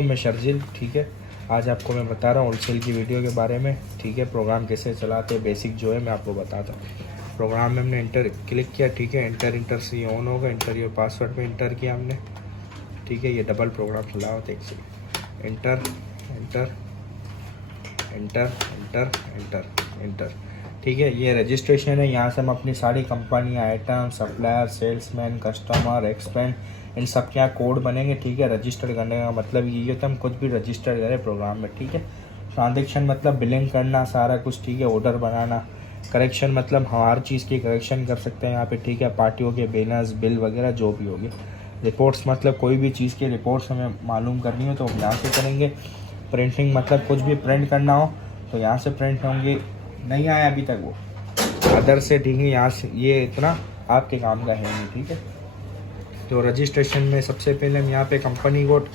मैं शर्जिल, ठीक है। आज आपको मैं बता रहा हूँ होलसेल की वीडियो के बारे में, ठीक है। प्रोग्राम कैसे चलाते हैं बेसिक जो है मैं आपको बताता हूँ। प्रोग्राम में हमने इंटर क्लिक किया, ठीक है। इंटर से ये ऑन होगा, इंटर योर पासवर्ड पे इंटर किया हमने, ठीक है। ये डबल प्रोग्राम खुला होता है, एक second. Inter inter inter inter inter inter, ठीक है। ये रजिस्ट्रेशन है, यहाँ से हम अपनी सारी company, item, supplier, salesman, customer, expend, इन सब के यहाँ कोड बनेंगे, ठीक है। रजिस्टर करने का मतलब ये होता है हम कुछ भी रजिस्टर करें प्रोग्राम में, ठीक है। ट्रांजेक्शन मतलब बिलिंग करना, सारा कुछ, ठीक है। ऑर्डर बनाना, करेक्शन मतलब हम हर चीज़ की करेक्शन कर सकते हैं यहाँ पे, ठीक है। पार्टियों के बैनर्स, बिल वगैरह जो भी होगी। रिपोर्ट्स मतलब कोई भी चीज़ की रिपोर्ट्स हमें मालूम करनी हो तो हम यहाँ से करेंगे। प्रिंटिंग मतलब कुछ भी प्रिंट करना हो तो यहाँ से प्रिंट होंगे। नहीं आया अभी तक वो अदर से, ठीक है। यहाँ से ये इतना आपके काम का है नहीं, ठीक है। तो रजिस्ट्रेशन में सबसे पहले हम यहाँ पे कंपनी कोड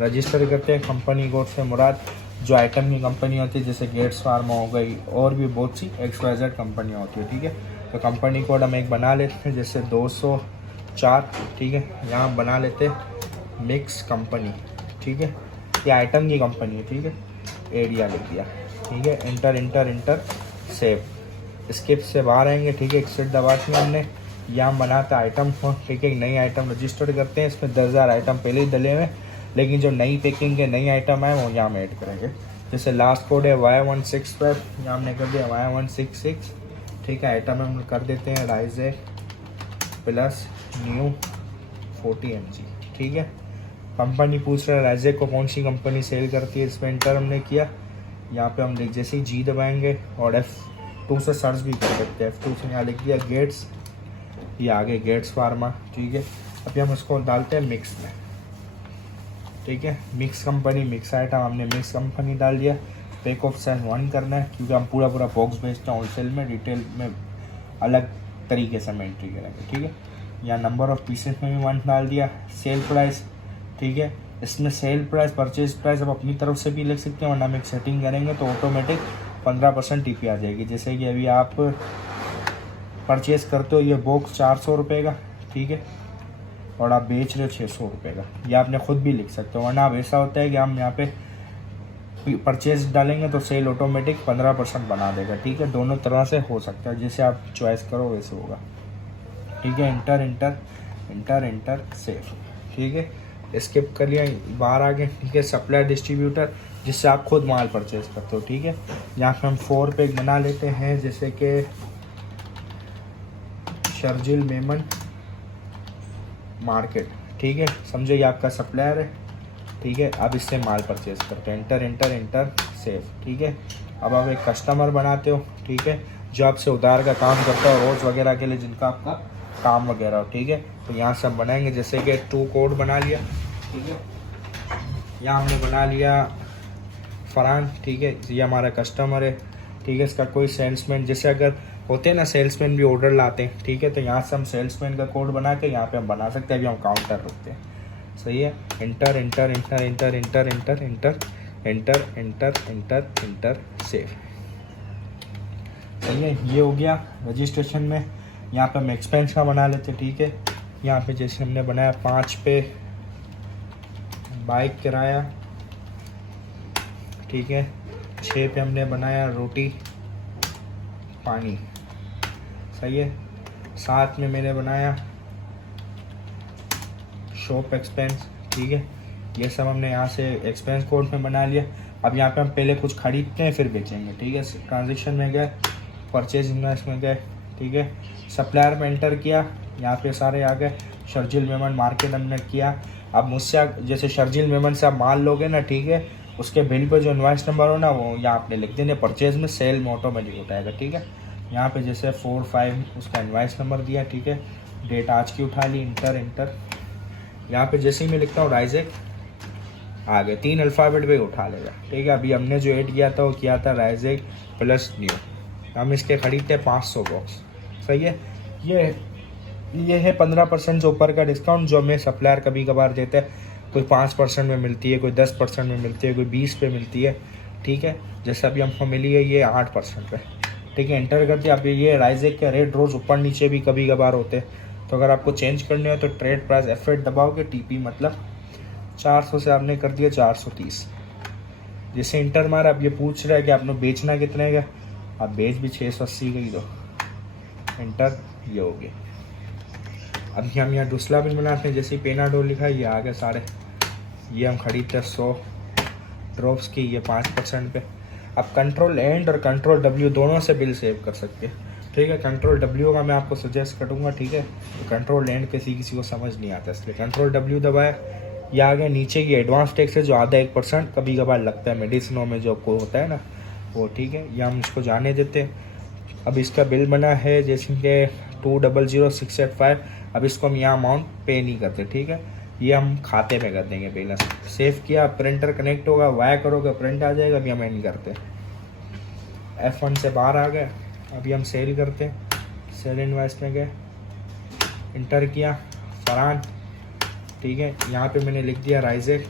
रजिस्टर करते हैं। कंपनी कोड से मुराद जो आइटम की कंपनी होती है, जैसे गेट्स फार्मा हो गई और भी बहुत सी XYZ कंपनियाँ होती है, ठीक है। तो कंपनी कोड हम एक बना लेते हैं, जैसे 204, ठीक है। यहाँ बना लेते हैं मिक्स कंपनी, ठीक है। ये आइटम की कंपनी है, ठीक है। एरिया लिख दिया, ठीक है। Inter inter inter save. Skip से बाहर आएंगे, ठीक है। एक्सेट दबा के हमने यहाँ बनाता आइटम को, ठीक है। नई आइटम रजिस्टर करते हैं। इसमें 10,000 आइटम पहले ही डले हुए, लेकिन जो नई पैकिंग के नई आइटम है वो यहाँ में ऐड करेंगे। जैसे लास्ट कोड है Y165, यहाँ हमने कर दिया Y166, ठीक है। आइटम हम कर देते हैं राइजे प्लस न्यू 40 mg, ठीक है। कंपनी पूछ रहा है राइजे को कौन सी कंपनी सेल करती है, इसमें इंटर हमने किया। यहाँ पे हम जैसे ही जी दबाएंगे और F2 से सर्च भी कर सकते हैं। F2 से यहाँ लिख दिया गेट्स, ये आगे गेट्स फार्मा, ठीक है। अभी हम इसको डालते हैं मिक्स में, ठीक है। मिक्स कंपनी, मिक्स आइटम, हमने मिक्स कंपनी डाल दिया। पैक ऑफ साइज 1 करना है, क्योंकि हम पूरा बॉक्स बेचते हैं होलसेल में। रिटेल में अलग तरीके से हम एंट्री करेंगे, ठीक है। यहाँ नंबर ऑफ पीसेस में भी 1 डाल दिया। सेल प्राइस, ठीक है। इसमें सेल प्राइस, परचेज प्राइस आप अपनी तरफ से भी लिख सकते हैं, वरना हम एक सेटिंग करेंगे तो ऑटोमेटिक 15% टीपी आ जाएगी। जैसे कि अभी आप परचेज़ करते हो ये बॉक्स 400 रुपये का, ठीक है, और आप बेच रहे हो 600 रुपये का, या आपने खुद भी लिख सकते हो। वरना अब ऐसा होता है कि हम यहाँ पे परचेज डालेंगे तो सेल ऑटोमेटिक 15% बना देगा, ठीक है। दोनों तरह से हो सकता है, जैसे आप चॉइस करो वैसे होगा, ठीक है। Inter inter inter inter save, ठीक है। स्किप कर लिया, बाहर आ गए, ठीक है। सप्लाई डिस्ट्रीब्यूटर, जिससे आप खुद माल परचेज करते हो, ठीक है। यहाँ पे हम 4 पैक बना लेते हैं, जैसे कि शर्जिल मेमन मार्केट, ठीक है। समझो ये आपका सप्लायर है, ठीक है। अब इससे माल परचेज करते हैं। इंटर इंटर इंटर सेव, ठीक है। अब आप एक कस्टमर बनाते हो, ठीक है, जो आपसे उधार का काम करता है, रोज़ वगैरह के लिए जिनका आपका काम वगैरह हो, ठीक है। तो यहाँ से हम बनाएंगे, जैसे कि 2 कोड बना लिया, ठीक है। यहाँ हमने बना लिया फरहान, ठीक है। ये हमारा कस्टमर है, ठीक है। इसका कोई सेल्समैन, जैसे अगर होते हैं ना सेल्समैन भी ऑर्डर लाते हैं, ठीक है। तो यहाँ से हम सेल्समैन का कोड बना के यहाँ पे हम बना सकते हैं। अभी हम काउंटर रखते हैं, सही है। Inter inter inter inter inter inter inter inter inter inter inter save, सही है। ये हो गया रजिस्ट्रेशन में। यहाँ पे हम एक्सपेंस का बना लेते हैं, ठीक है। यहाँ पे जैसे हमने बनाया 5 पे बाइक किराया, ठीक है। 6 पे हमने बनाया रोटी पानी, सही है। 7 में मैंने बनाया शॉप एक्सपेंस, ठीक है। ये सब हमने यहाँ से एक्सपेंस कोड में बना लिया। अब यहाँ पे हम पहले कुछ खरीदते हैं फिर बेचेंगे, ठीक है। ट्रांजेक्शन में गए, परचेज इन्वेस्ट में गए, ठीक है। सप्लायर में एंटर किया, यहाँ पे सारे आ गए। शर्जिल मेमन मार्केट हमने किया। अब मुझसे जैसे शर्जिल मेमन से आप माल लोगे ना, ठीक है, उसके बिल पे जो इन्वाइस नंबर हो ना वो यहाँ आपने लिख देना। परचेज में सेल में ऑटोमेटिक उठाएगा, ठीक है। यहाँ पे जैसे 45 उसका इन्वाइस नंबर दिया, ठीक है। डेट आज की उठा ली, इंटर इंटर। यहाँ पे जैसे ही मैं लिखता हूँ राइजेक आ गए, 3 अल्फ़ाबेट पे उठा लेगा, ठीक है। अभी हमने जो ऐड किया था वो किया था राइजेक प्लस न्यू। हम इसके खरीदते हैं 500 बॉक्स, सही है। ये है 15% से ऊपर का डिस्काउंट जो हमें सप्लायर कभी कभार देता है। कोई 5% में मिलती है, कोई 10% में मिलती है, कोई 20 पे मिलती है, ठीक है। जैसे अभी हमको मिली है ये 8% पे, ठीक है। एंटर करते हैं। अब ये राइजेक के रेट रोज़ ऊपर नीचे भी कभी कभार होते हैं, तो अगर आपको चेंज करने हो तो ट्रेड प्राइस F8 दबाओगे, टीपी मतलब 400 से आपने कर दिया 430। जैसे इंटर मारा, अब ये पूछ रहा है कि आपने बेचना कितने का, आप बेच भी 680 का ही दो, इंटर, ये हो गया। अब हम यहाँ दूसरा बिल बनाते हैं, जैसे पेनाडोल लिखा है ये आ गया सारे, ये हम खरीदते हैं 100 ड्रॉप्स की, ये 5% पे। अब कंट्रोल एंड और कंट्रोल डब्ल्यू दोनों से बिल सेव कर सकते हैं, ठीक है। कंट्रोल डब्ल्यू का मैं आपको सजेस्ट करूँगा, ठीक है। तो कंट्रोल एंड किसी को समझ नहीं आता, इसलिए कंट्रोल डब्ल्यू दबाया, ये आ गया। नीचे की एडवांस टैक्स है जो आधा 1% कभी कभार लगता है मेडिसिनों में जो को होता है ना वो, ठीक है। ये हम इसको जाने देते हैं। अब इसका बिल बना है जैसे कि 2000685। अब इसको हम यहाँ अमाउंट पे नहीं करते, ठीक है। ये हम खाते में कर देंगे बैलेंस। सेव किया, प्रिंटर कनेक्ट होगा, वायर करोगे प्रिंट आ जाएगा। अभी हम नहीं करते, F1 से बाहर आ गए। अभी हम सेल करते हैं, सेल इनवॉइस में गए, इंटर किया फरहान, ठीक है। यहाँ पे मैंने लिख दिया राइजेक,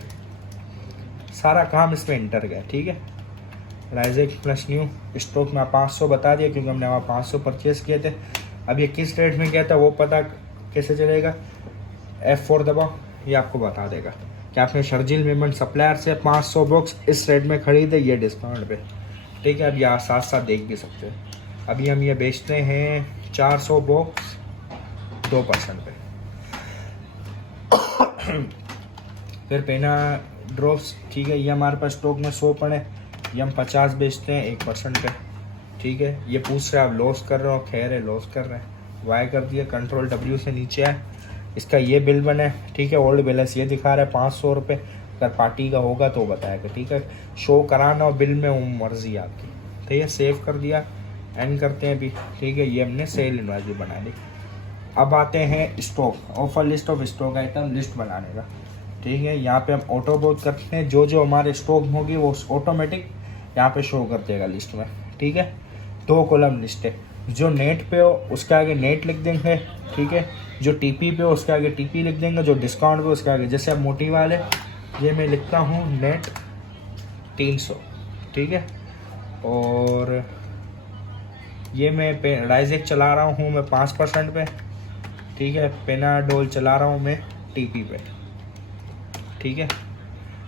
सारा काम इसमें इंटर गया, ठीक है। राइजेक प्लस न्यू स्टॉक में 500 बता दिया क्योंकि हमने वहाँ 500 परचेज किए थे। अब ये किस रेट में गया था वो पता कैसे चलेगा, F4 दबाओ, ये आपको बता देगा कि आपने शर्जिल पेमेंट सप्लायर से 500 बॉक्स इस रेट में खरीदे, ये डिस्काउंट पे, ठीक है। अब यहाँ साथ साथ देख भी सकते हैं। अभी हम ये बेचते हैं 400 बॉक्स 2% पे। फिर पेना ड्रॉप्स, ठीक है, ये हमारे पास स्टॉक में 100 पड़े, ये हम 50 बेचते हैं 1% पे, ठीक है। ये पूछ रहे हैं आप लॉस कर रहे हो, खैर है लॉस कर रहे हैं, वाई कर दिया, कंट्रोल डब्ल्यू से नीचे है। इसका ये बिल बना है, ठीक है। ओल्ड बैलेंस ये दिखा रहा है 500 रुपये, अगर पार्टी का होगा तो बताएगा, ठीक है। शो कराना और बिल में वो मर्जी आपकी, ठीक है। सेव कर दिया, एंड करते हैं अभी, ठीक है। ये हमने सेल इनवॉइस भी बना ली। अब आते हैं stock, offer list of stock item list बनाने का, ठीक है। यहाँ पे हम ऑटो बोर्ड करते हैं, जो जो हमारे स्टॉक होगी वो ऑटोमेटिक यहाँ पे शो कर देगा लिस्ट में, ठीक है। 2 कॉलम लिस्ट है, जो नेट पे हो उसके आगे नेट लिख देंगे, ठीक है। जो टीपी पे हो उसके आगे टीपी लिख देंगे, जो डिस्काउंट पे उसके आगे, जैसे अब मोटी वाले ये मैं लिखता हूँ नेट 300, ठीक है। और ये मैं राइजेक चला रहा हूँ मैं 5% पे, ठीक है। पेनाडोल चला रहा हूँ मैं टीपी पे, ठीक है।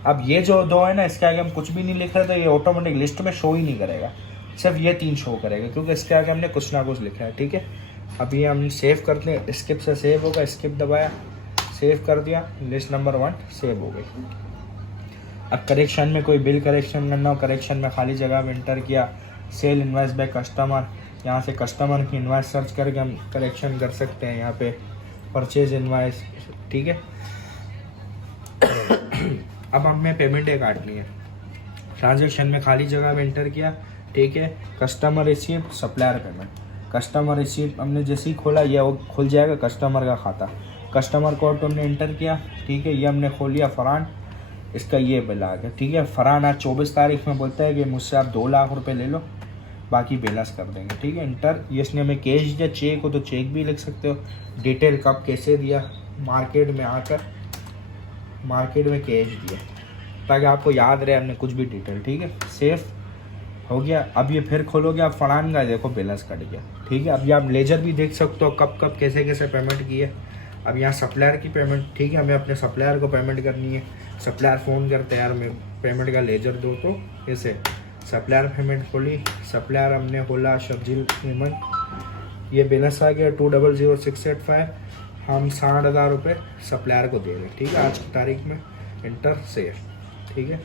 अब ये जो 2 है ना, इसके आगे हम कुछ भी नहीं लिख रहे थे, ये ऑटोमेटिक लिस्ट में शो ही नहीं करेगा, सिर्फ ये 3 शो करेगा क्योंकि इसके आगे हमने कुछ ना कुछ लिखा है, ठीक है। अभी हम सेव करते हैं, स्किप से सेव होगा, स्किप दबाया, सेव कर दिया, लिस्ट नंबर 1 सेव हो गई। अब करेक्शन में कोई बिल करेक्शन करना हो, करेक्शन में खाली जगह में इंटर किया, सेल इनवॉइस बाय कस्टमर, यहाँ से कस्टमर की इनवॉइस सर्च करके हम करेक्शन कर सकते हैं। यहाँ पे परचेज इनवॉइस, ठीक है। अब हमें पेमेंटें काटनी है, ट्रांजेक्शन में खाली जगह में इंटर किया, ठीक है। Customer receipt, supplier payment, customer receipt हमने जैसे ही खोला ये वो खुल जाएगा कस्टमर का खाता, कस्टमर कोड हमने इंटर किया, ठीक है। ये हमने खोल लिया फरहान, इसका ये बिल आ गया, ठीक है। फरहान आज 24 तारीख में बोलता है कि मुझसे आप 2 लाख रुपए ले लो, बाकी बैलेंस कर देंगे, ठीक है। इंटर, ये इसने हमें कैश दिया, चेक हो तो चेक भी लिख सकते हो, डिटेल कब कैसे दिया, मार्केट में आकर मार्केट में कैश दिया, ताकि आपको याद रहे हमने कुछ भी डिटेल, ठीक है। सेफ हो गया। अब ये फिर खोलोगे आप फरहान का, देखो बैलेंस कट गया, ठीक है। अब ये आप लेजर भी देख सकते हो कब कब कैसे कैसे पेमेंट किए। अब यहाँ सप्लायर की पेमेंट, ठीक है, हमें अपने सप्लायर को पेमेंट करनी है। सप्लायर फ़ोन करते हैं यार हमें पेमेंट का लेजर दो, तो ऐसे सप्लायर पेमेंट खोली, सप्लायर हमने खोला शर्जिल पेमेंट, ये बैलेंस आ गया 2000685, हम 60,000 रुपये सप्लायर को दे रहे हैं, ठीक है, आज की तारीख में। इंटर सेव, ठीक है।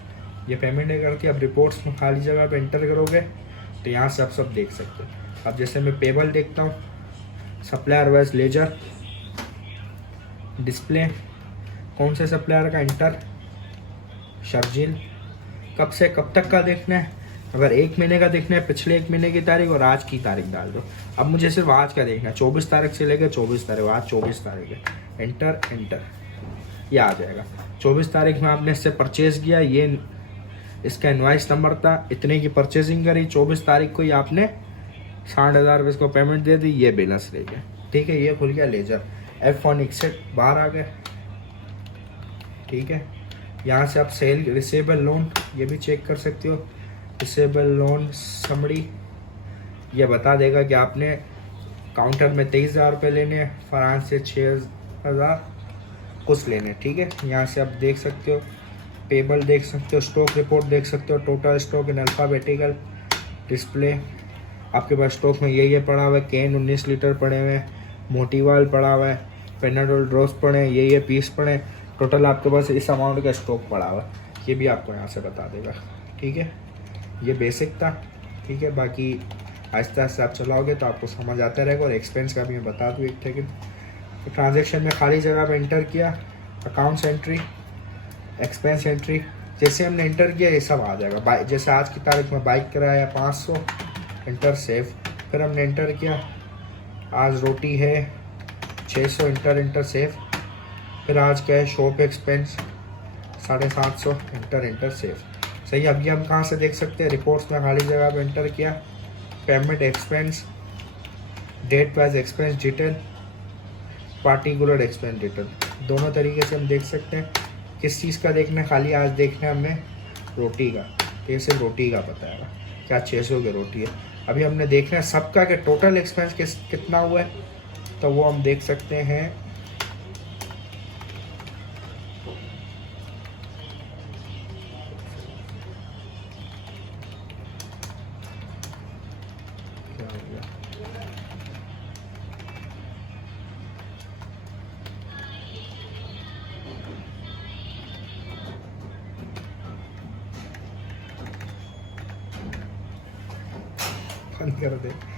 ये पेमेंट है करती है। अब रिपोर्ट्स में खाली जगह पे इंटर करोगे तो यहाँ से आप सब देख सकते हो। अब जैसे मैं पेबल देखता हूँ, सप्लायर वाइज लेजर, डिस्प्ले, कौन से सप्लायर का, इंटर, शर्जिल, कब से कब तक का देखना है, अगर 1 महीने का देखना है पिछले 1 महीने की तारीख और आज की तारीख डाल दो। अब मुझे सिर्फ आज का देखना है, 24 तारीख से लेकर 24 तारीख, आज 24 तारीख है, इंटर इंटर, ये आ जाएगा। 24 तारीख में आपने इससे परचेज किया, ये इसका इनवाइस नंबर था, इतने की परचेजिंग करी, 24 तारीख को ही आपने 60,000 रुपये इसको पेमेंट दे दी, ये बैलेंस ले गया, ठीक है। ये खुल गया लेजर, F1 एक्सेट बाहर आ गया, ठीक है। यहाँ से आप सेल रिसेबल लोन ये भी चेक कर सकते हो, रिसेबल लोन समरी, ये बता देगा कि आपने काउंटर में 23,000 रुपये लेने हैं, फरहान से 6,000, कुछ लेने, ठीक है। यहाँ से आप देख सकते हो, पेबल देख सकते हो, स्टॉक रिपोर्ट देख सकते हो, total stock in alphabetical display. आपके पास स्टॉक में ये पड़ा हुआ है, कैन 19 लीटर पड़े हुए हैं, मोटीवाल पड़ा हुआ है, पेनाडोल ड्रॉप्स पड़े हैं, ये पीस पड़े हैं। टोटल आपके पास इस अमाउंट का स्टॉक पड़ा हुआ है, ये भी आपको यहाँ से बता देगा, ठीक है। ये बेसिक था, ठीक है। बाकी आहिस्ते आहिस्ते आप चलाओगे तो आपको समझ आता रहेगा। और एक्सपेंस का भी मैं बता दूँ एक सेकेंड। तो ट्रांजेक्शन में खाली जगह पे इंटर किया, अकाउंट्स एंट्री, एक्सपेंस एंट्री, जैसे हमने इंटर किया ये सब आ जाएगा। बाइक, जैसे आज की तारीख में बाइक किराया 500, इंटर सेव। फिर हमने इंटर किया आज रोटी है 600, इंटर सेव। फिर आज क्या है, शॉप एक्सपेंस 750, इंटर सेव। सही, अभी हम कहाँ से देख सकते हैं, रिपोर्ट्स में खाली जगह पे इंटर किया, payment expense, date wise expense detail, particular expense detail, दोनों तरीके से हम देख सकते हैं। किस चीज़ का देखना है, खाली आज देखना है हमें रोटी का, तो ये सिर्फ रोटी का पता है क्या 600 की रोटी है। अभी हमने देखना है सबका कि टोटल एक्सपेंस कितना हुआ है, तो वो हम देख सकते हैं। क्या हो गया, बंद कर दे।